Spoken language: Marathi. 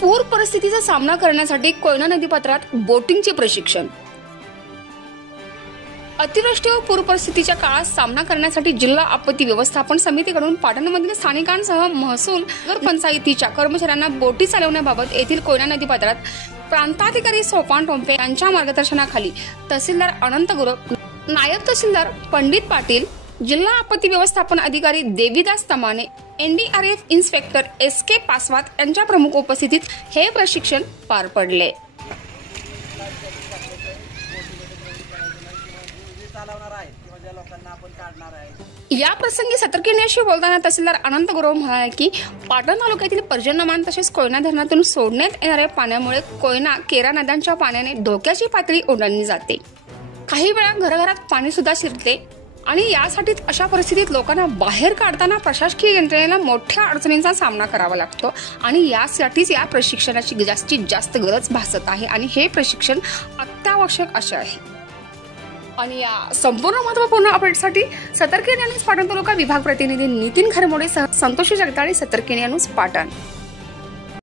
पूर परिस्थितीचा सामना करण्यासाठी कोयना नदीपात्रात बोटिंगचे प्रशिक्षण। अतिवृष्टी व पूर परिस्थितीच्या काळात सामना करण्यासाठी जिल्हा आपत्ती व्यवस्थापन समितीकडून पाटणमधील स्थानिकांसह महसूल नगरपंचायतीच्या कर्मचाऱ्यांना बोटी चालवण्याबाबत येथील कोयना नदीपात्रात प्रांताधिकारी सोपान टोंपे यांच्या मार्गदर्शनाखाली तहसीलदार अनंत गुरव, नायब तहसीलदार पंडित पाटील, जिल्हा आपत्ती व्यवस्थापन अधिकारी देवीदास तमाने, एनडीआरएफ इन्स्पेक्टर SK पासवात यांच्या प्रमुख उपस्थितीत हे प्रशिक्षण पार पडले। या प्रसंगी सतर्कतेशी बोलताना तहसीलदार अनंत गुरव म्हणाले की पाटण तालुक्यातील पर्जन्यमान तसेच कोयना धरणातून सोडण्यात येणाऱ्या पाण्यामुळे कोयना केरा नद्यांच्या पाण्याने धोक्याची पातळी ओलांडली जाते। काही वेळा घराघरात पाणी सुद्धा शिरते आणि यासाठी अशा परिस्थितीत लोकांना बाहेर काढताना प्रशासकीय यंत्रणेला मोठ्या अडचणींचा सामना करावा लागतो आणि यासाठीच या प्रशिक्षणाची जास्तीत जास्त गरज भासत आहे आणि हे प्रशिक्षण अत्यावश्यक असे आहे। आणि या संपूर्ण महत्त्वपूर्ण अपडेटसाठी सतर्कते न्यूज पाटण तालुका विभाग प्रतिनिधी नितीन खरमोडे सह संतोषी जगदाळे, सतर्कते न्यूज पाटण।